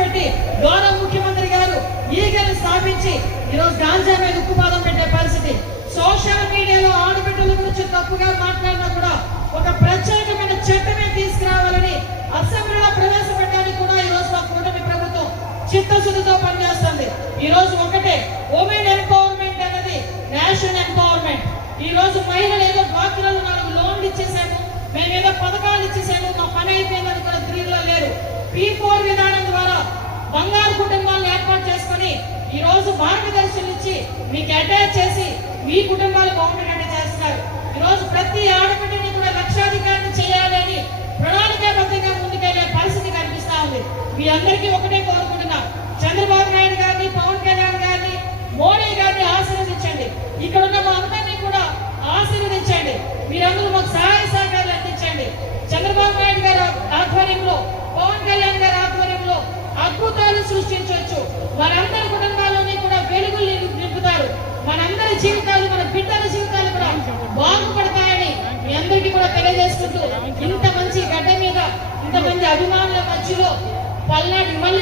పెట్టి గౌరవ ముఖ్యమంత్రి గారు ఈగలు స్థాపించి ఈరోజు గాంజా మీద ఉక్కుపాదం పెట్టే పరిస్థితి. సోషల్ మీడియాలో ఆడబిడ్డల గురించి తప్పుగా మాట్లాడినా కూడా ఒక ప్రత్యేకమైన చట్టమే తీసుకురావాలని అసెంబ్లీలో ప్రవేశపెట్టడానికి కూడా ఈ రోజు మా కూటమి ప్రభుత్వం చిత్తశుద్ధితో పనిచేస్తుంది. ఈ రోజు ఒకటే ఉమెన్ ఎంపవర్మెంట్ అనేది నేషనల్ ఎంపవర్మెంట్ ఈ రోజు మహిళలు ఏదో డ్వాక్రాలు నాలుగు లోన్లు ఇచ్చేసాము మేము ఏదో పథకాలు ఇచ్చేసాము మార్గదర్శనం ఇచ్చి మీకు అటాచ్ చేసి మీ కుటుంబాలు బాగుండేటట్టు చేస్తున్నారు. ఈరోజు రోజు ప్రతి ఆడబిడ్డని కూడా లక్షాధికారిని చేయాలని ప్రణాళికాబద్ధంగా ముందుకెళ్ళే పరిస్థితి కనిపిస్తా ఉంది. మీ అందరికీ ఒకటే కోరుకుంటున్నా. చంద్రబాబు నాయుడు గారిని పవన్ కళ్యాణ్ గారిని మోడీ గారిని ఆశీర్వదించండి. ఇక్కడ ఉన్న మా అందరినీ కూడా ఆశీర్వదించండి. మీరందరూ మాకు సహాయ సహకారాలు అందించండి. చంద్రబాబు నాయుడు గారి ఆధ్వర్యంలో పవన్ కళ్యాణ్ గారి ఆధ్వర్యంలో అద్భుతాలు సృష్టించవచ్చు. మనందరి జీవితాలు మన బిడ్డల జీవితాలు కూడా బాగుపడతాయని మీ అందరికీ కూడా తెలియజేసుకుంటూ ఇంత మంచి గడ్డ మీద ఇంతమంది అభిమానుల మధ్యలో పల్నాడు విమల